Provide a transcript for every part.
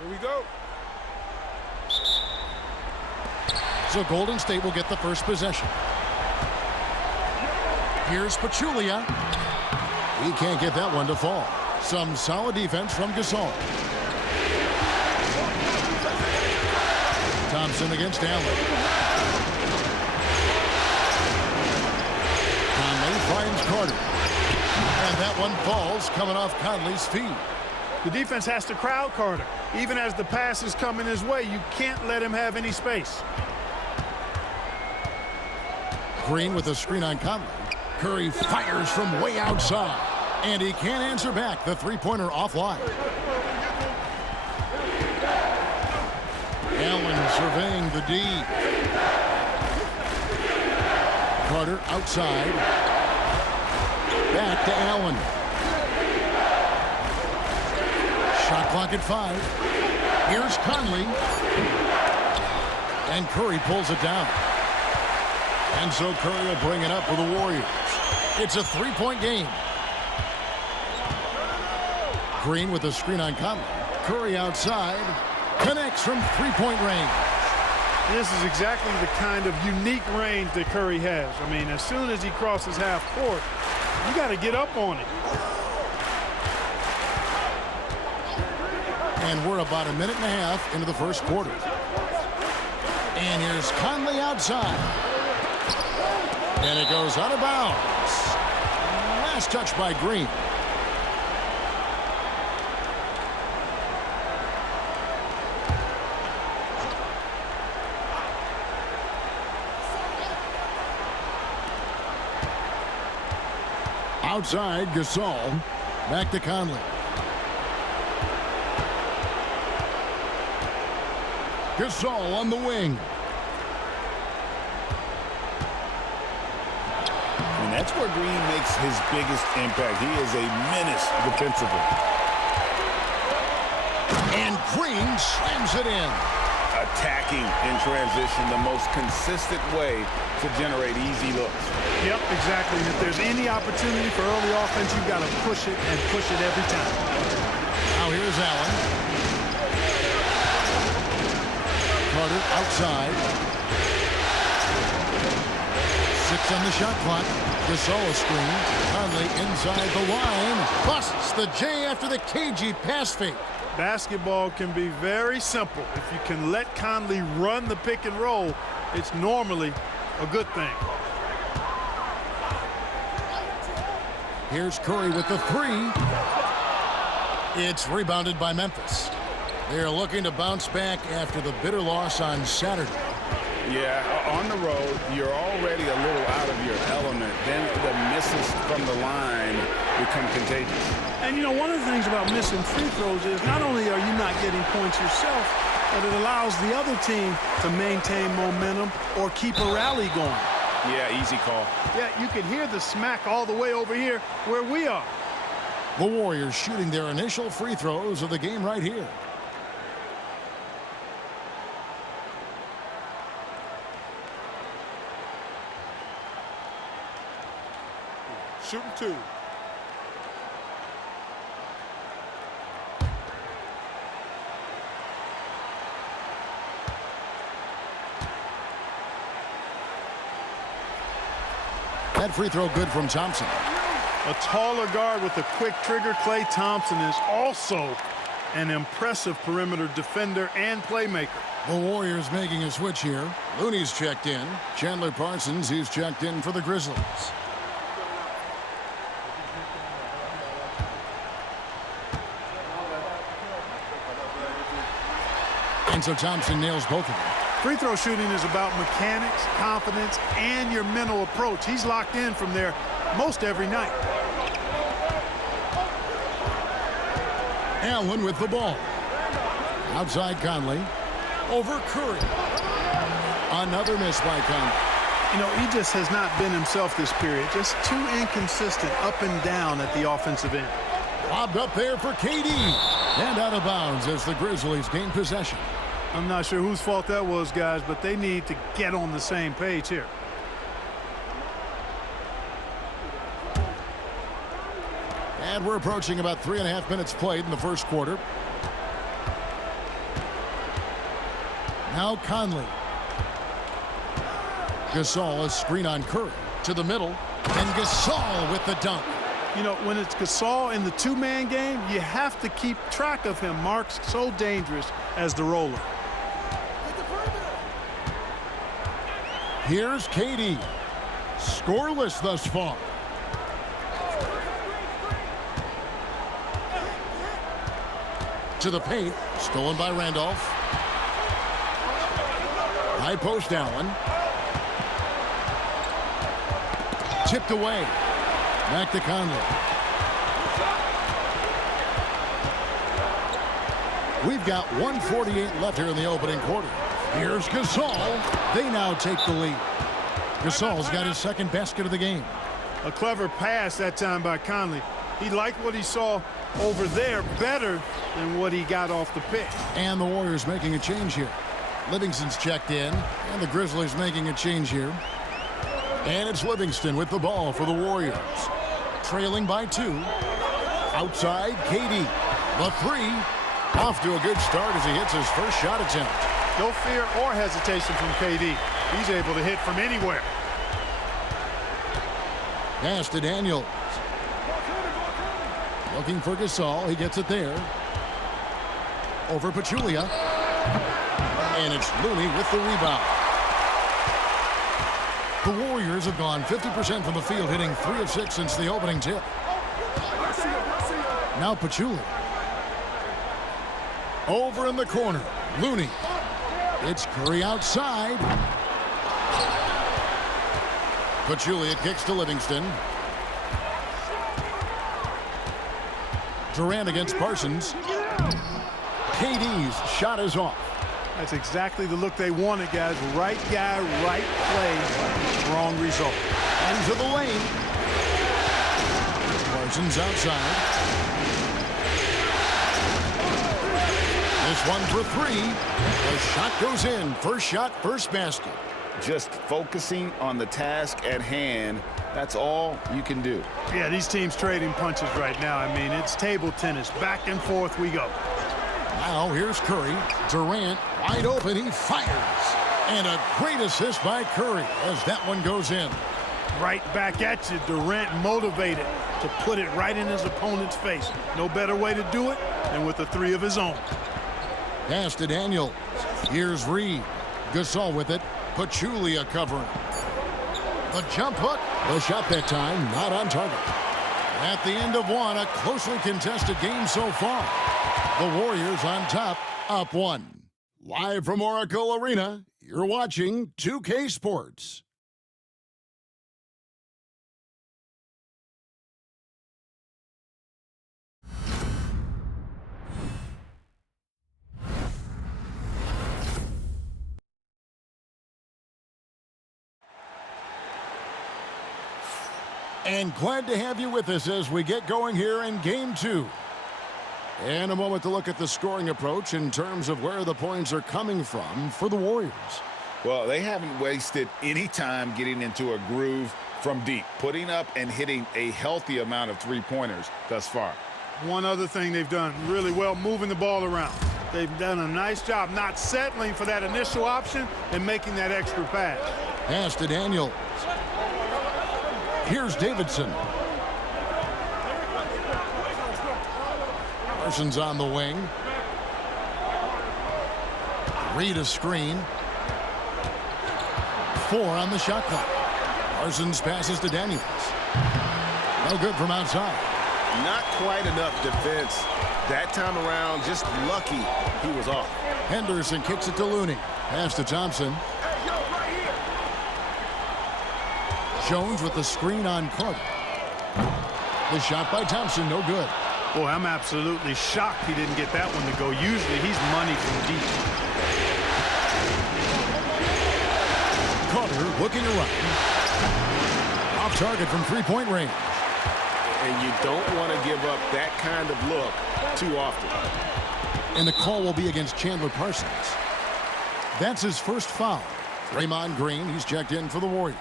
Here we go. So Golden State will get the first possession. Here's Pachulia. He can't get that one to fall. Some solid defense from Gasol. Thompson against Allen. Conley finds Carter. And that one falls coming off Conley's feet. The defense has to crowd Carter. Even as the pass is coming his way, you can't let him have any space. Green with a screen on Conley. Curry fires from way outside. And he can't answer back. The three-pointer offline. Allen surveying the D. Carter outside. Back to Allen. Shot clock at 5. Here's Conley. And Curry pulls it down. And so Curry will bring it up for the Warriors. It's a three-point game. Green with a screen on Conley. Curry outside. Connects from three-point range. This is exactly the kind of unique range that Curry has. I mean, as soon as he crosses half court, you got to get up on it. And we're about a minute and a half into the first quarter. And here's Conley outside. And it goes out of bounds. Last touch by Green. Outside, Gasol. Back to Conley. Gasol on the wing. And that's where Green makes his biggest impact. He is a menace defensively. And Green slams it in. Attacking in transition, the most consistent way to generate easy looks. Yep, exactly. And if there's any opportunity for early offense, you've got to push it and push it every time. Now here's Allen. Carter outside. 6 on the shot clock. Gasol screen. Conley inside the line. Busts the J after the cagey pass fake. Basketball can be very simple. If you can let Conley run the pick and roll, it's normally a good thing. Here's Curry with the 3. It's rebounded by Memphis. They're looking to bounce back after the bitter loss on Saturday. Yeah, on the road, you're already a little out of your element. Then the misses from the line become contagious. And, you know, one of the things about missing free throws is not only are you not getting points yourself, but it allows the other team to maintain momentum or keep a rally going. Yeah, easy call. Yeah, you can hear the smack all the way over here where we are. The Warriors shooting their initial free throws of the game right here. Shooting 2. That free throw good from Thompson. A taller guard with a quick trigger. Klay Thompson is also an impressive perimeter defender and playmaker. The Warriors making a switch here. Looney's checked in. Chandler Parsons, he's checked in for the Grizzlies. And so Thompson nails both of them. Free throw shooting is about mechanics, confidence, and your mental approach. He's locked in from there most every night. Allen with the ball. Outside Conley. Over Curry. Another miss by Conley. You know, he just has not been himself this period. Just too inconsistent up and down at the offensive end. Lobbed up there for KD. And out of bounds as the Grizzlies gain possession. I'm not sure whose fault that was, guys, but they need to get on the same page here. And we're approaching about 3.5 minutes played in the first quarter. Now Conley. Gasol, a screen on Curry. To the middle. And Gasol with the dunk. You know, when it's Gasol in the two-man game, you have to keep track of him. Mark's so dangerous as the roller. Here's KD. Scoreless thus far. To the paint. Stolen by Randolph. High post Allen. Tipped away. Back to Conley. We've got 1:48 left here in the opening quarter. Here's Gasol. They now take the lead. Gasol's got his second basket of the game. A clever pass that time by Conley. He liked what he saw over there better than what he got off the pick. And the Warriors making a change here. Livingston's checked in, and the Grizzlies making a change here. And it's Livingston with the ball for the Warriors. Trailing by 2. Outside, KD. The 3. Off to a good start as he hits his first shot attempt. No fear or hesitation from KD. He's able to hit from anywhere. Pass to Daniels. Looking for Gasol. He gets it there. Over Pachulia. And it's Looney with the rebound. The Warriors have gone 50% from the field, hitting 3 of 6 since the opening tip. Now Pachulia. Over in the corner. Looney. It's Curry outside. Pachulia kicks to Livingston. Durant against Parsons. KD's shot is off. That's exactly the look they wanted, guys. Right guy, right play, wrong result. Into the lane. Parsons outside. This one for 3. The shot goes in. First shot, first basket. Just focusing on the task at hand. That's all you can do. Yeah, these teams trading punches right now. I mean, it's table tennis. Back and forth we go. Now here's Curry. Durant wide open. He fires. And a great assist by Curry as that one goes in. Right back at you. Durant motivated to put it right in his opponent's face. No better way to do it than with a 3 of his own. Pass to Daniels. Here's Reed. Gasol with it. Pachulia covering. The jump hook. The shot that time not on target. At the end of one, a closely contested game so far. The Warriors on top, up 1. Live from Oracle Arena, you're watching 2K Sports. And glad to have you with us as we get going here in Game 2. And a moment to look at the scoring approach in terms of where the points are coming from for the Warriors. Well, they haven't wasted any time getting into a groove from deep, putting up and hitting a healthy amount of three-pointers thus far. One other thing they've done really well, moving the ball around. They've done a nice job not settling for that initial option and making that extra pass. Pass to Daniels. Here's Davidson. Parsons on the wing. Reed a screen. 4 on the shot clock. Parsons passes to Daniels. No good from outside. Not quite enough defense. That time around, just lucky he was off. Henderson kicks it to Looney. Pass to Thompson. Jones with the screen on Carter. The shot by Thompson, no good. Boy, I'm absolutely shocked he didn't get that one to go. Usually he's money from deep. Carter looking around. Off target from three-point range. And you don't want to give up that kind of look too often. And the call will be against Chandler Parsons. That's his first foul. Draymond Green, he's checked in for the Warriors.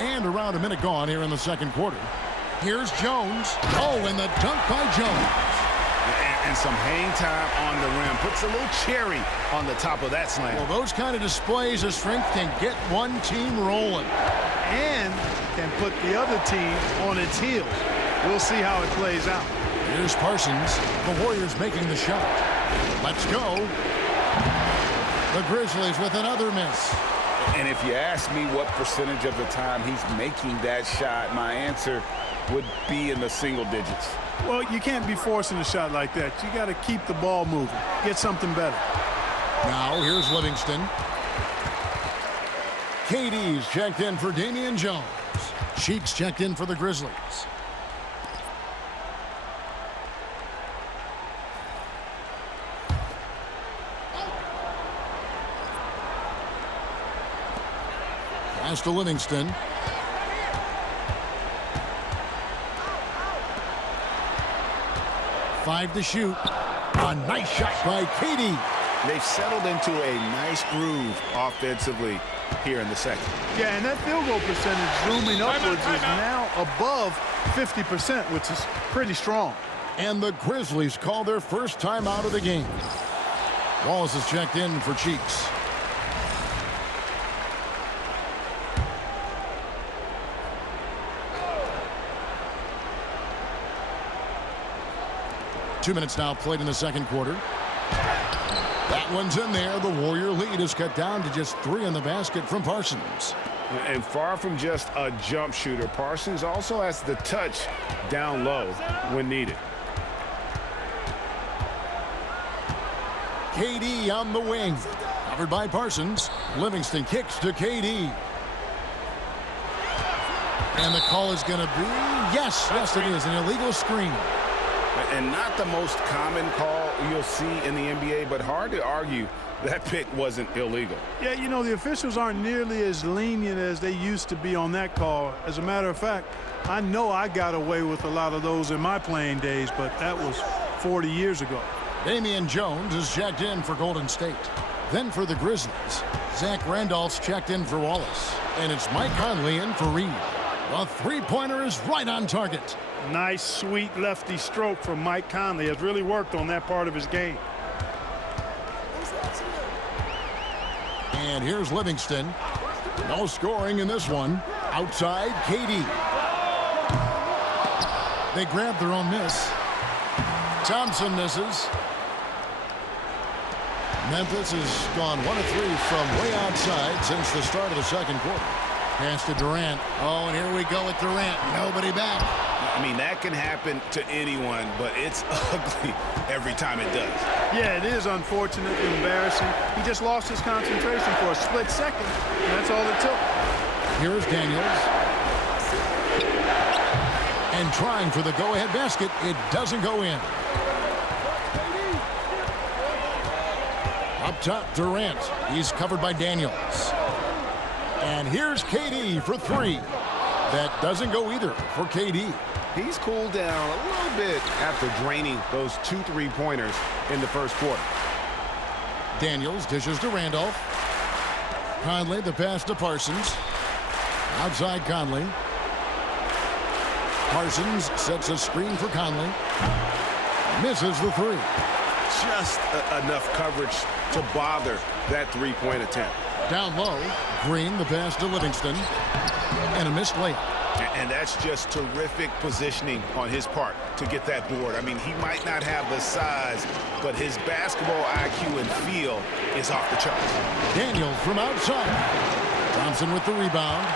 And around a minute gone here in the second quarter. Here's Jones. Oh, and the dunk by Jones. And some hang time on the rim. Puts a little cherry on the top of that slam. Well, those kind of displays of strength can get one team rolling. And can put the other team on its heels. We'll see how it plays out. Here's Parsons. The Warriors making the shot. Let's go. The Grizzlies with another miss. And if you ask me what percentage of the time he's making that shot, my answer would be in the single digits. Well, you can't be forcing a shot like that. You got to keep the ball moving. Get something better. Now here's Livingston. KD's checked in for Damian Jones. Sheik's checked in for the Grizzlies. Pass to Livingston. Five to shoot. A nice shot by KD. They've settled into a nice groove offensively here in the second. Yeah, and that field goal percentage zooming upwards is now above 50%, which is pretty strong. And the Grizzlies call their first time out of the game. Wallace is checked in for Cheeks. Two minutes now played in the second quarter. That one's in there. The Warrior lead is cut down to just 3 in the basket from Parsons. And far from just a jump shooter, Parsons also has the touch down low when needed. KD on the wing. Covered by Parsons. Livingston kicks to KD. And the call is going to be, yes, it is, an illegal screen. And not the most common call you'll see in the NBA, but hard to argue that pick wasn't illegal. Yeah, you know, the officials aren't nearly as lenient as they used to be on that call. As a matter of fact, I know I got away with a lot of those in my playing days, but that was 40 years ago. Damian Jones is checked in for Golden State. Then for the Grizzlies, Zach Randolph's checked in for Wallace. And it's Mike Conley in for Reed. The three-pointer is right on target. Nice, sweet lefty stroke from Mike Conley. Has really worked on that part of his game. And here's Livingston. No scoring in this one. Outside, KD. They grab their own miss. Thompson misses. Memphis has gone 1 of 3 from way outside since the start of the second quarter. Pass to Durant. Oh, and here we go with Durant. Nobody back. I mean, that can happen to anyone, but it's ugly every time it does. Yeah, it is unfortunate, embarrassing. He just lost his concentration for a split second, and that's all it took. Here's Daniels. And trying for the go-ahead basket. It doesn't go in. Up top, Durant. He's covered by Daniels. And here's KD for 3. That doesn't go either for KD. He's cooled down a little bit after draining those 2 3-pointers in the first quarter. Daniels dishes to Randolph. Conley, the pass to Parsons. Outside Conley. Parsons sets a screen for Conley. Misses the 3. Just enough coverage to bother that 3-point attempt. Down low, Green, the pass to Livingston. And a missed layup. And that's just terrific positioning on his part to get that board. I mean, he might not have the size, but his basketball IQ and feel is off the charts. Daniels from outside. Thompson with the rebound.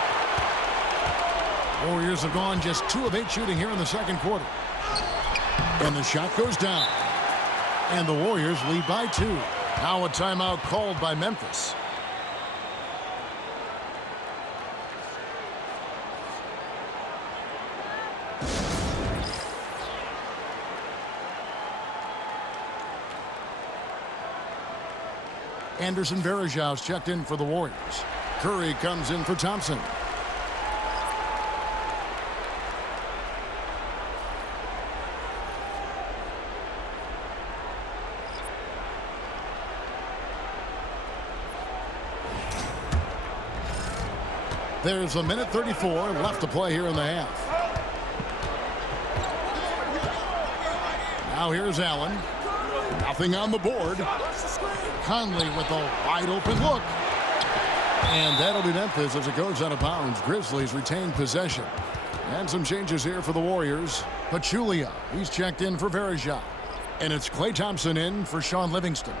Warriors have gone just 2 of 8 shooting here in the second quarter. And the shot goes down. And the Warriors lead by 2. Now a timeout called by Memphis. Anderson Varejau's checked in for the Warriors. Curry comes in for Thompson. There's a minute 34 left to play here in the half. Now here's Allen. Nothing on the board. Conley with a wide open look. And that'll be Memphis as it goes out of bounds. Grizzlies retain possession. And some changes here for the Warriors. Pachulia, he's checked in for Verija. And it's Klay Thompson in for Sean Livingston.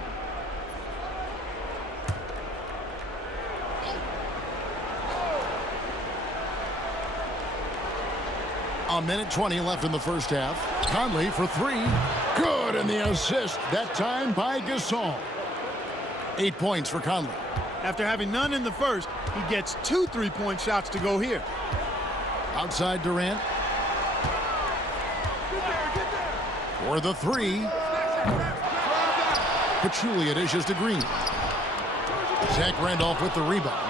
A minute 20 left in the first half. Conley for three. Good, and the assist, that time by Gasol. 8 points for Conley. After having none in the first, he gets 2 3-point shots to go here. Outside Durant. For the three. Pachulia dishes to Green. Zach Randolph with the rebound.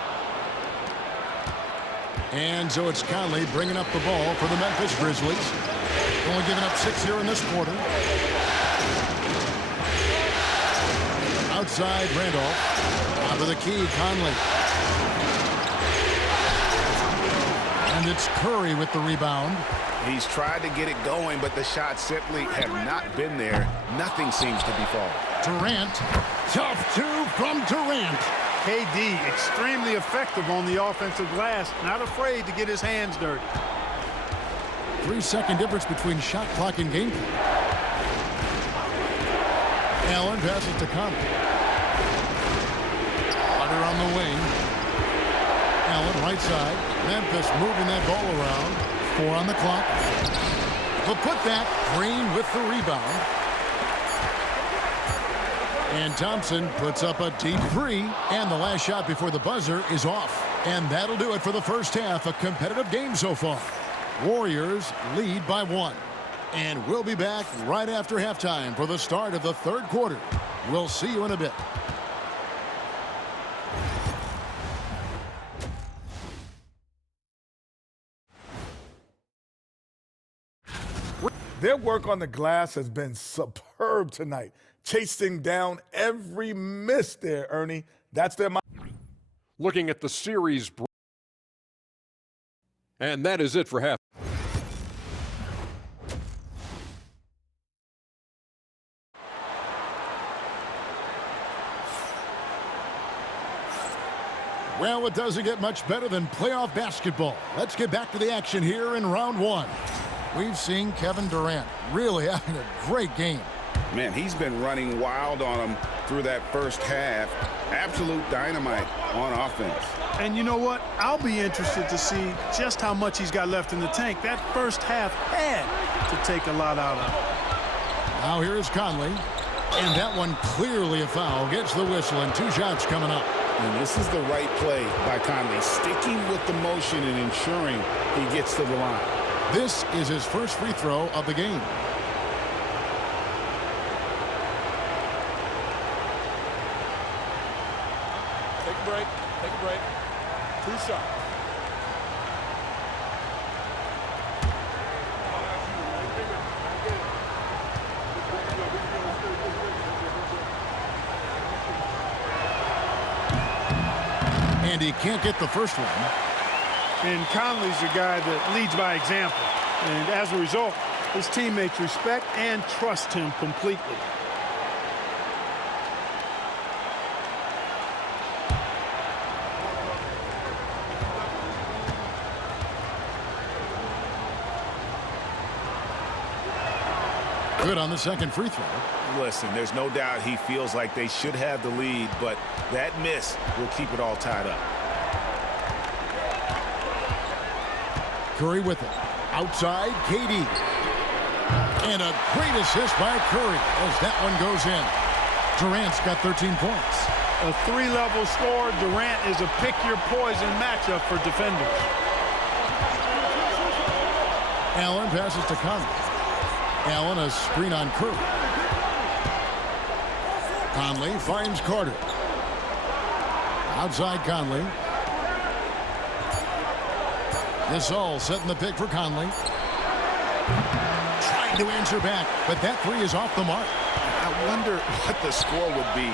And so it's Conley bringing up the ball for the Memphis Grizzlies. Only giving up 6 here in this quarter. Outside Randolph. Out of the key, Conley. And it's Curry with the rebound. He's tried to get it going, but the shots simply have not been there. Nothing seems to be falling. Durant. Tough two from Durant. KD, extremely effective on the offensive glass. Not afraid to get his hands dirty. 3-second difference between shot clock and game clock. Allen passes to Conley. Carter on the wing. Allen right side. Memphis moving that ball around. 4 on the clock. They'll put that. Green with the rebound. And Thompson puts up a deep three. And the last shot before the buzzer is off. And that'll do it for the first half. A competitive game so far. Warriors lead by 1. And we'll be back right after halftime for the start of the third quarter. We'll see you in a bit. Their work on the glass has been superb tonight. Chasing down every miss there, Ernie. That's their mind. Looking at the series. And that is it for half. Well, it doesn't get much better than playoff basketball. Let's get back to the action here in round 1. We've seen Kevin Durant really having a great game. Man, he's been running wild on him through that first half. Absolute dynamite on offense. And you know what? I'll be interested to see just how much he's got left in the tank. That first half had to take a lot out of him. Now here's Conley. And that one clearly a foul. Gets the whistle and 2 shots coming up. And this is the right play by Conley. Sticking with the motion and ensuring he gets to the line. This is his first free throw of the game. Take a break. Take a break. 2 shots. And he can't get the first one. And Conley's a guy that leads by example. And as a result, his teammates respect and trust him completely. Good on the second free throw. Listen, there's no doubt he feels like they should have the lead, but that miss will keep it all tied up. Curry with it. Outside, KD. And a great assist by Curry as that one goes in. Durant's got 13 points. A 3-level score. Durant is a pick-your-poison matchup for defenders. Allen passes to Conley. Allen a screen on Curry. Conley finds Carter. Outside Conley. Gasol setting the pick for Conley. Trying to answer back, but that three is off the mark. I wonder what the score would be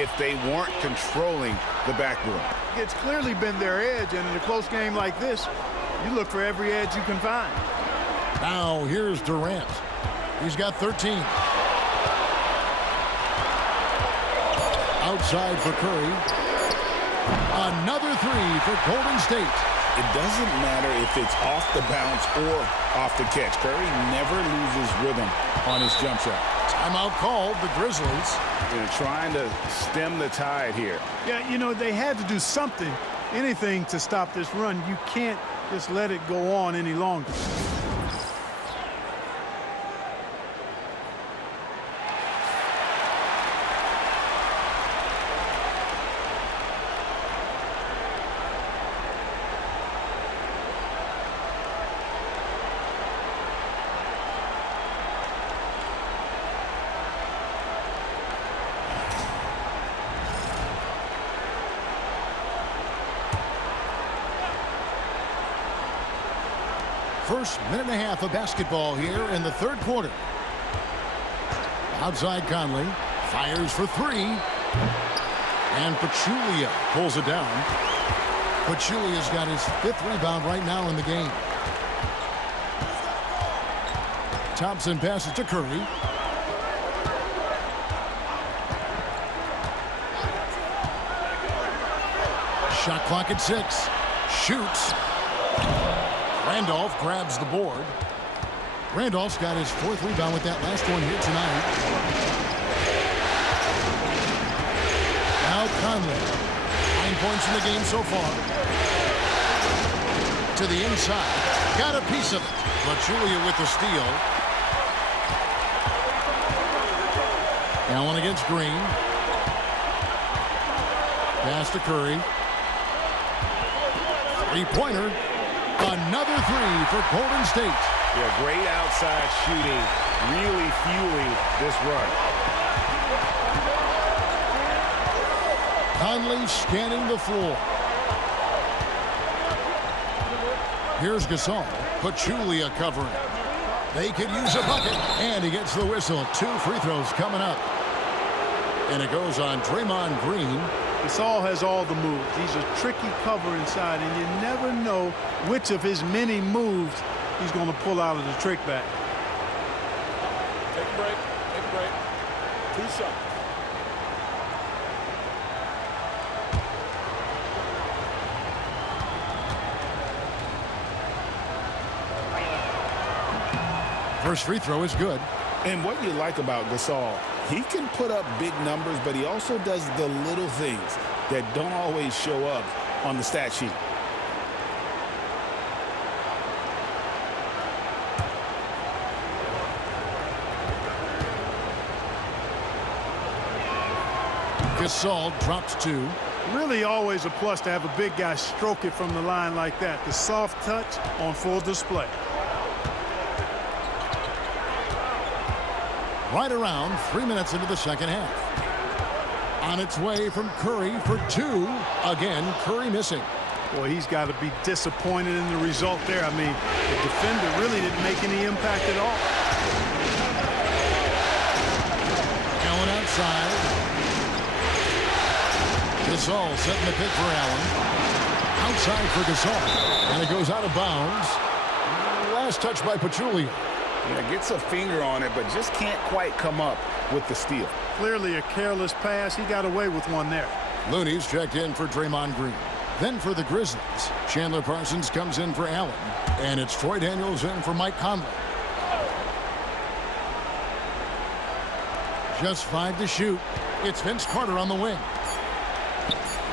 if they weren't controlling the backboard. It's clearly been their edge, and in a close game like this, you look for every edge you can find. Now here's Durant. He's got 13. Outside for Curry. Another three for Golden State. It doesn't matter if it's off the bounce or off the catch. Curry never loses rhythm on his jump shot. Timeout called, the Grizzlies. They're trying to stem the tide here. Yeah, you know, they had to do something, anything to stop this run. You can't just let it go on any longer. First minute and a half of basketball here in the third quarter. Outside Conley. Fires for three. And Pachulia pulls it down. Pachulia's got his 5th rebound right now in the game. Thompson passes to Curry. Shot clock at 6. Shoots. Randolph grabs the board. Randolph's got his 4th rebound with that last one here tonight. Now Conley. 9 points in the game so far. To the inside. Got a piece of it. Pachulia with the steal. Allen against Green. Pass to Curry. Three-pointer. Another three for Golden State. Yeah, great outside shooting, really fueling this run. Conley scanning the floor. Here's Gasol. Pachulia covering. They could use a bucket. And he gets the whistle. 2 free throws coming up. And it goes on Draymond Green. Gasol has all the moves. He's a tricky cover inside, and you never know which of his many moves he's going to pull out of the trick bag. Take a break. Take a break. 2 shots. First free throw is good. And what you like about Gasol, he can put up big numbers, but he also does the little things that don't always show up on the stat sheet. Gasol drops 2. Really always a plus to have a big guy stroke it from the line like that. The soft touch on full display. Right around 3 minutes into the second half. On its way from Curry for 2. Again, Curry missing. Boy, he's got to be disappointed in the result there. I mean, the defender really didn't make any impact at all. Allen outside. Gasol setting the pick for Allen. Outside for Gasol. And it goes out of bounds. Last touch by Pachulia. Yeah, gets a finger on it, but just can't quite come up with the steal. Clearly a careless pass. He got away with one there. Looney's checked in for Draymond Green. Then for the Grizzlies, Chandler Parsons comes in for Allen. And it's Troy Daniels in for Mike Conley. Just 5 to shoot. It's Vince Carter on the wing.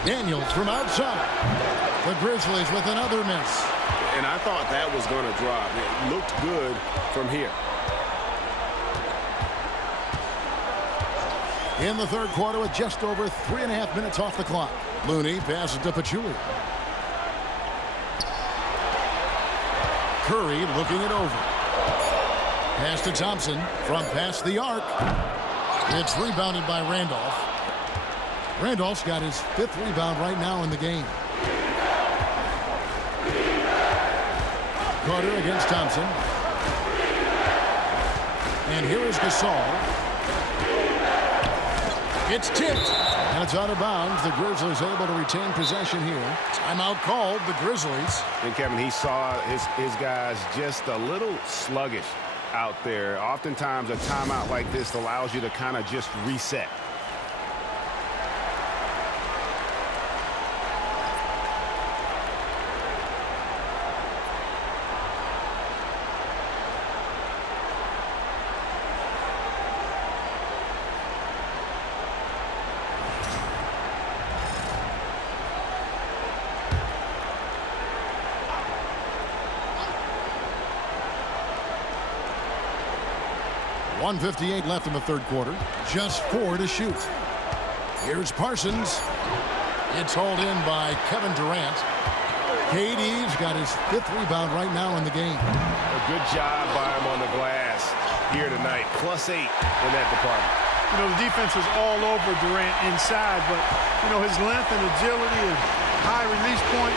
Daniels from outside. The Grizzlies with another miss. And I thought that was going to drop. It looked good from here. In the third quarter with just over 3.5 minutes off the clock. Looney passes to Pachulia. Curry looking it over. Pass to Thompson from past the arc. It's rebounded by Randolph. Randolph's got his 5th rebound right now in the game. Carter against Thompson. And here is Gasol. It's tipped. And it's out of bounds. The Grizzlies able to retain possession here. Timeout called, the Grizzlies. And Kevin, he saw his guys just a little sluggish out there. Oftentimes a timeout like this allows you to kind of just reset. 1:58 left in the third quarter. Just 4 to shoot. Here's Parsons. It's hauled in by Kevin Durant. KD's got his 5th rebound right now in the game. A good job by him on the glass here tonight. +8 in that department. You know, the defense was all over Durant inside, but, you know, his length and agility and high release point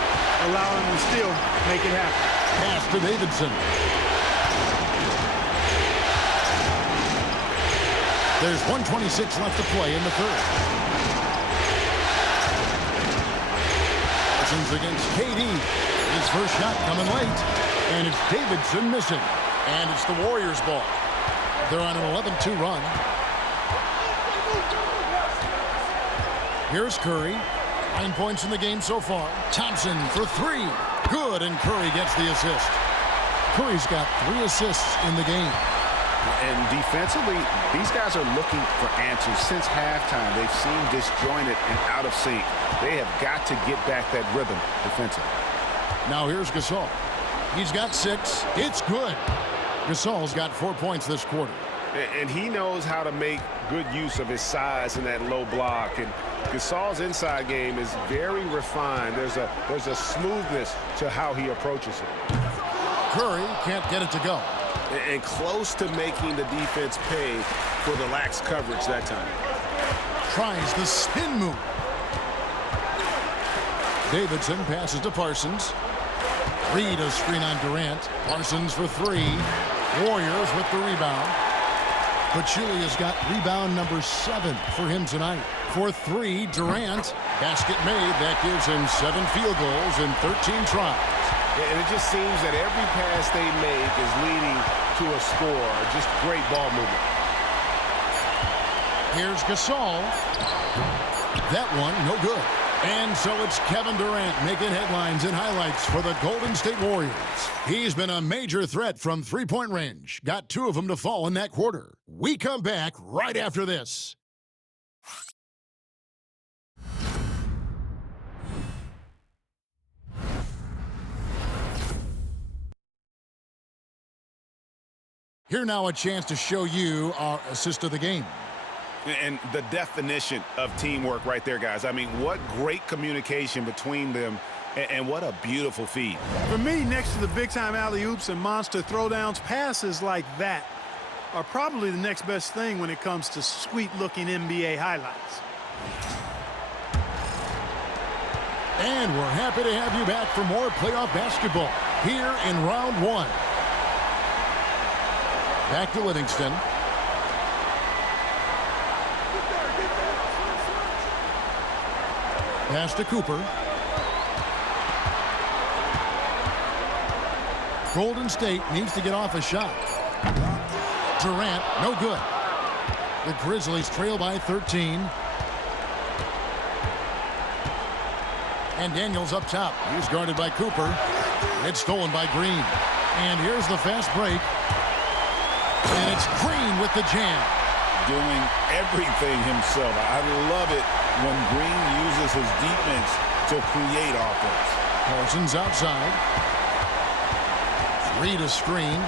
allow him to still make it happen. Pass to Davidson. There's 1:26 left to play in the third. Parsons against KD. His first shot coming late. And it's Davidson missing. And it's the Warriors' ball. They're on an 11-2 run. Here's Curry. 9 points in the game so far. Thompson for 3. Good, and Curry gets the assist. Curry's got 3 assists in the game. And defensively, these guys are looking for answers since halftime. They've seemed disjointed and out of sync. They have got to get back that rhythm defensively. Now here's Gasol. He's got 6. It's good. Gasol's got 4 points this quarter. And he knows how to make good use of his size in that low block. And Gasol's inside game is very refined. There's a smoothness to how he approaches it. Curry can't get it to go. And close to making the defense pay for the lax coverage that time. Tries the spin move. Davidson passes to Parsons. Reed a screen on Durant. Parsons for 3. Warriors with the rebound. Pachulia's got rebound number 7 for him tonight. For 3, Durant. Basket made. That gives him 7 field goals in 13 tries. And it just seems that every pass they make is leading to a score. Just great ball movement. Here's Gasol. That one, no good. And so it's Kevin Durant making headlines and highlights for the Golden State Warriors. He's been a major threat from three-point range. Got 2 of them to fall in that quarter. We come back right after this. Here now a chance to show you our assist of the game. And the definition of teamwork right there, guys. I mean, what great communication between them, and what a beautiful feed. For me, next to the big-time alley-oops and monster throwdowns, passes like that are probably the next best thing when it comes to sweet-looking NBA highlights. And we're happy to have you back for more playoff basketball here in round 1. Back to Livingston. Pass to Cooper. Golden State needs to get off a shot. Durant, no good. The Grizzlies trail by 13. And Daniels up top. He's guarded by Cooper. It's stolen by Green. And here's the fast break. And it's Green with the jam. Doing everything himself. I love it when Green uses his defense to create offense. Parsons outside. Reed a screen.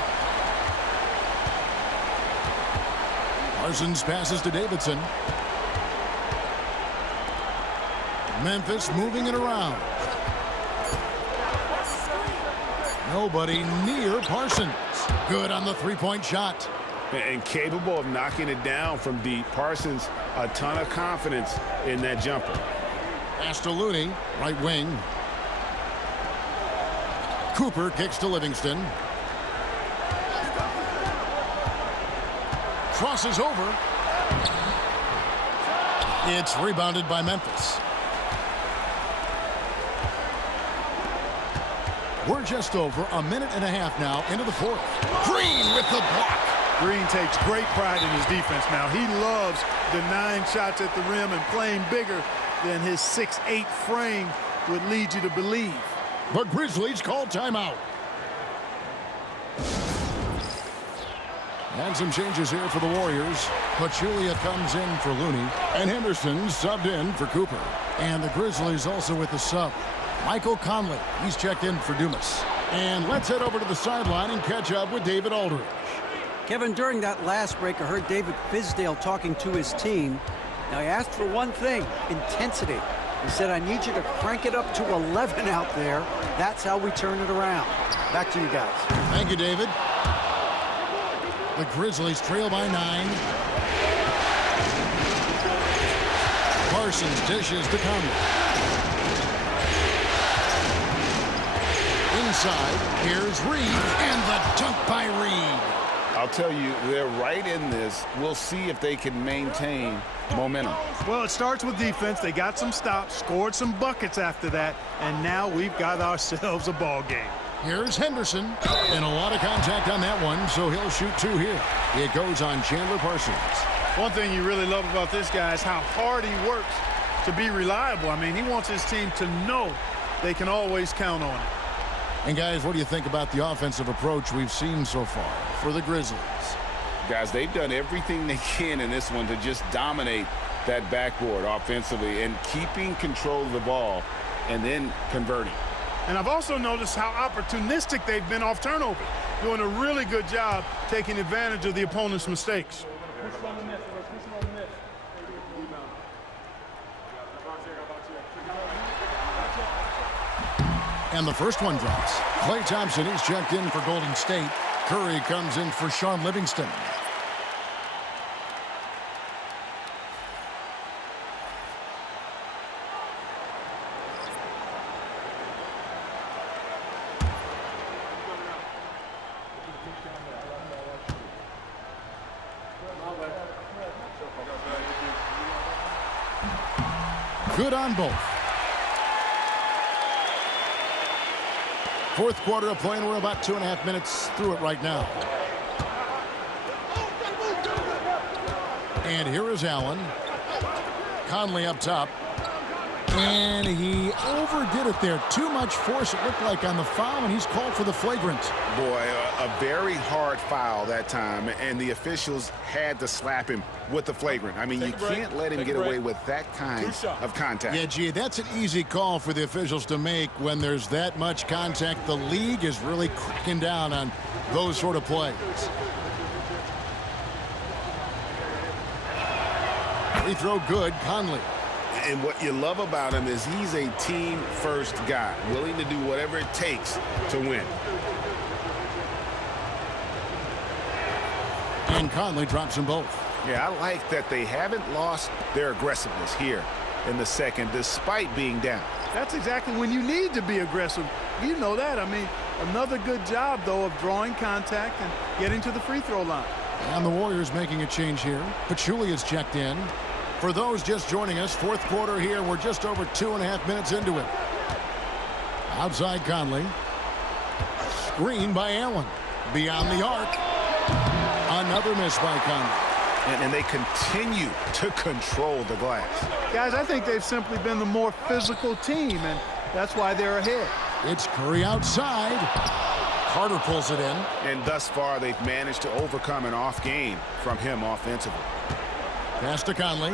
Parsons passes to Davidson. Memphis moving it around. Nobody near Parsons. Good on the three-point shot. And capable of knocking it down from deep. Parsons, a ton of confidence in that jumper. Pass to Looney, right wing. Cooper kicks to Livingston. Crosses over. It's rebounded by Memphis. We're just over a minute and a half now into the fourth. Green with the block. Green takes great pride in his defense now. He loves denying shots at the rim and playing bigger than his 6'8" frame would lead you to believe. The Grizzlies call timeout. And some changes here for the Warriors. Pachulia comes in for Looney. And Henderson subbed in for Cooper. And the Grizzlies also with the sub. Michael Conley, he's checked in for Dumas. And let's head over to the sideline and catch up with David Aldridge. Kevin, during that last break, I heard David Fizdale talking to his team. Now, he asked for one thing, intensity. He said, I need you to crank it up to 11 out there. That's how we turn it around. Back to you guys. Thank you, David. The Grizzlies trail by 9. Parsons dishes to Conley. Inside, here's Reed, and the dunk by Reed. I'll tell you, they're right in this. We'll see if they can maintain momentum. Well, it starts with defense. They got some stops, scored some buckets after that, and now we've got ourselves a ball game. Here's Henderson, and a lot of contact on that one, so he'll shoot 2 here. It goes on Chandler Parsons. One thing you really love about this guy is how hard he works to be reliable. I mean, he wants his team to know they can always count on it. And guys, what do you think about the offensive approach we've seen so far for the Grizzlies? Guys, they've done everything they can in this one to just dominate that backboard offensively and keeping control of the ball and then converting. And I've also noticed how opportunistic they've been off turnover, doing a really good job taking advantage of the opponent's mistakes. And the first one drops. Klay Thompson is checked in for Golden State. Curry comes in for Sean Livingston. Good on both. Fourth quarter of play, and we're about 2.5 minutes through it right now. And here is Allen. Conley up top. And he overdid it there. Too much force, it looked like, on the foul, and he's called for the flagrant. Boy, a very hard foul that time, and the officials had to slap him with the flagrant. I mean, you can't let him get away with that kind of contact. Yeah, gee, that's an easy call for the officials to make when there's that much contact. The league is really cracking down on those sort of plays. Free throw good, Conley. And what you love about him is he's a team-first guy, willing to do whatever it takes to win. And Conley drops them both. Yeah, I like that they haven't lost their aggressiveness here in the second, despite being down. That's exactly when you need to be aggressive. You know that. I mean, another good job, though, of drawing contact and getting to the free throw line. And the Warriors making a change here. Pachulia is checked in. For those just joining us, fourth quarter here. We're just over 2.5 minutes into it. Outside Conley. Screen by Allen. Beyond the arc. Another miss by Conley. And they continue to control the glass. Guys, I think they've simply been the more physical team, and that's why they're ahead. It's Curry outside. Carter pulls it in. And thus far, they've managed to overcome an off game from him offensively. Pass to Conley.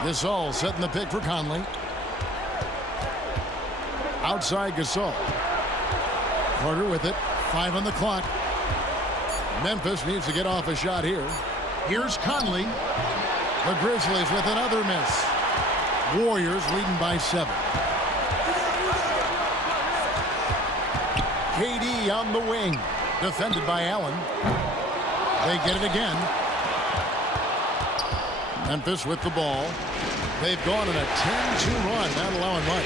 Gasol setting the pick for Conley. Outside Gasol. Carter with it. 5 on the clock. Memphis needs to get off a shot here. Here's Conley. The Grizzlies with another miss. Warriors leading by 7. KD on the wing. Defended by Allen. They get it again. Memphis with the ball. They've gone on a 10-2 run, not allowing much.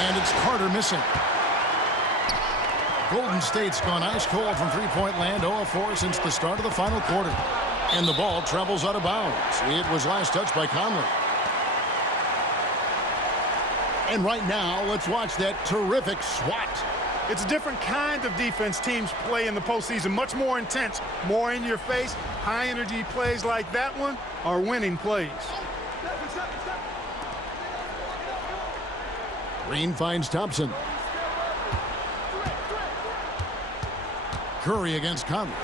And it's Carter missing. Golden State's gone ice cold from three-point land, 0-4 since the start of the final quarter. And the ball travels out of bounds. It was last touched by Conley. And right now, let's watch that terrific swat. It's a different kind of defense teams play in the postseason, much more intense, more in your face. High-energy plays like that one are winning plays. Green finds Thompson. Curry against Conley.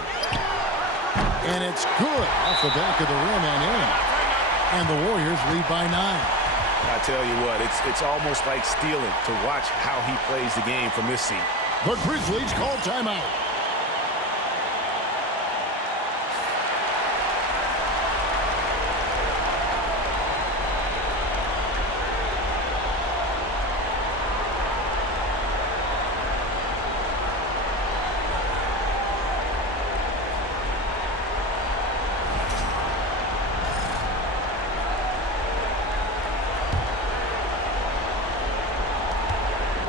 And it's good off the back of the rim and in. And the Warriors lead by 9. I tell you what, it's almost like stealing to watch how he plays the game from this seat. The Grizzlies call timeout.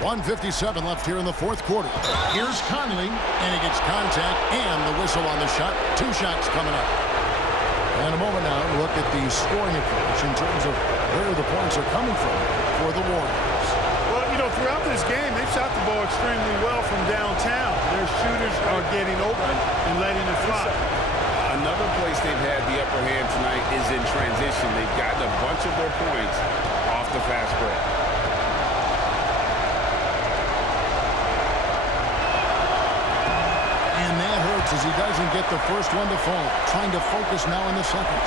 .157 left here in the fourth quarter. Here's Conley, and he gets contact and the whistle on the shot. 2 shots coming up. And a moment now to look at the scoring approach in terms of where the points are coming from for the Warriors. Well, you know, throughout this game, they've shot the ball extremely well from downtown. Their shooters are getting open and letting it fly. Another place they've had the upper hand tonight is in transition. They've gotten a bunch of their points off the fast break. And that hurts as he doesn't get the first one to fall. Trying to focus now in the second.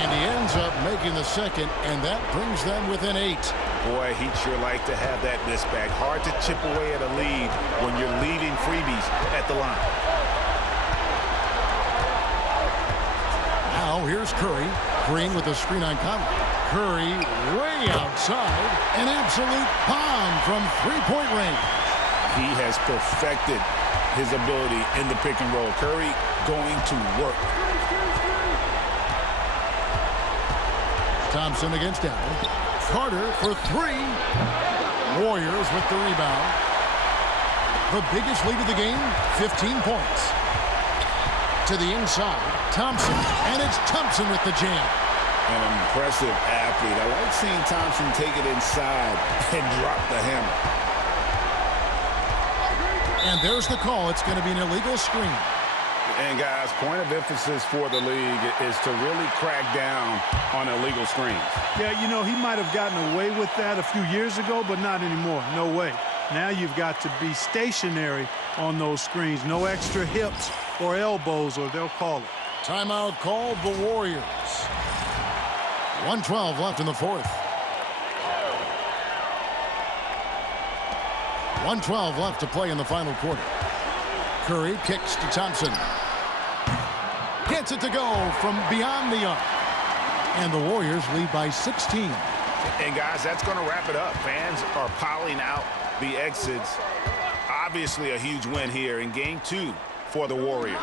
And he ends up making the second, and that brings them within 8. Boy, he'd sure like to have that miss back. Hard to chip away at a lead when you're leaving freebies at the line. Now here's Curry. Green with the screen on Conley. Curry way outside. An absolute bomb from three-point range. He has perfected his ability in the pick and roll. Curry going to work. Thompson against Allen. Carter for 3. Warriors with the rebound. The biggest lead of the game, 15 points. To the inside, Thompson, and it's Thompson with the jam. An impressive athlete. I like seeing Thompson take it inside and drop the hammer. And there's the call. It's going to be an illegal screen. And, guys, point of emphasis for the league is to really crack down on illegal screens. Yeah, you know, he might have gotten away with that a few years ago, but not anymore. No way. Now you've got to be stationary on those screens. No extra hips or elbows, or they'll call it. Timeout called the Warriors. 1:12 left in the fourth. 1:12 left to play in the final quarter. Curry kicks to Thompson. Gets it to go from beyond the arc. And the Warriors lead by 16. And, guys, that's going to wrap it up. Fans are piling out the exits. Obviously a huge win here in Game 2 for the Warriors.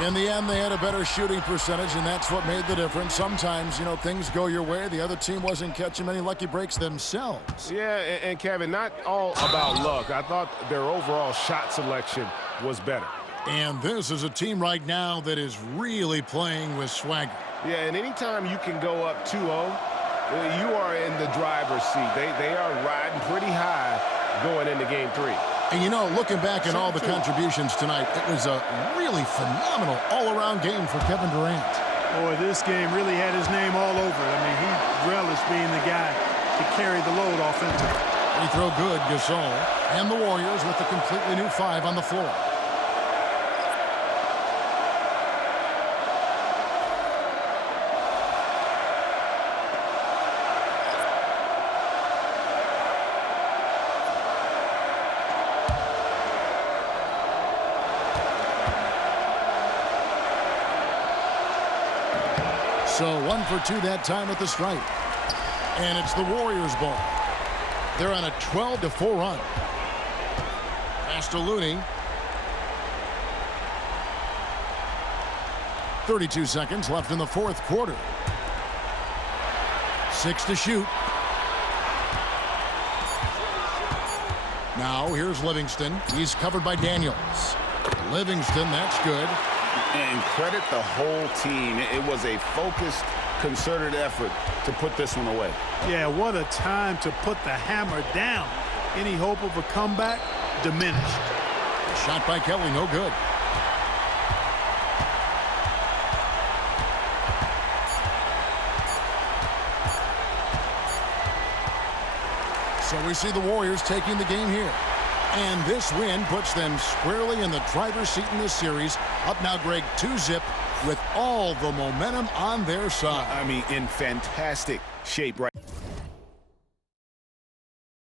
In the end, they had a better shooting percentage, and that's what made the difference. Sometimes, you know, things go your way. The other team wasn't catching many lucky breaks themselves. Yeah, and Kevin, not all about luck. I thought their overall shot selection was better. And this is a team right now that is really playing with swagger. Yeah, and anytime you can go up 2-0, you are in the driver's seat. They are riding pretty high going into Game 3. And, you know, looking back at all the contributions tonight, it was a really phenomenal all-around game for Kevin Durant. Boy, this game really had his name all over it. I mean, he relished being the guy to carry the load offensively. Free throw good, Gasol. And the Warriors with a completely new 5 on the floor. So 1 for 2 that time at the stripe. And it's the Warriors' ball. They're on a 12-4 run. Pass to Looney. 32 seconds left in the fourth quarter. 6 to shoot. Now here's Livingston. He's covered by Daniels. Livingston, that's good. And credit the whole team. It was a focused, concerted effort to put this one away. Yeah, what a time to put the hammer down. Any hope of a comeback? Diminished. Shot by Kelly, no good. So we see the Warriors taking the game here. And this win puts them squarely in the driver's seat in this series. Up now, Greg, 2-zip with all the momentum on their side. I mean, in fantastic shape right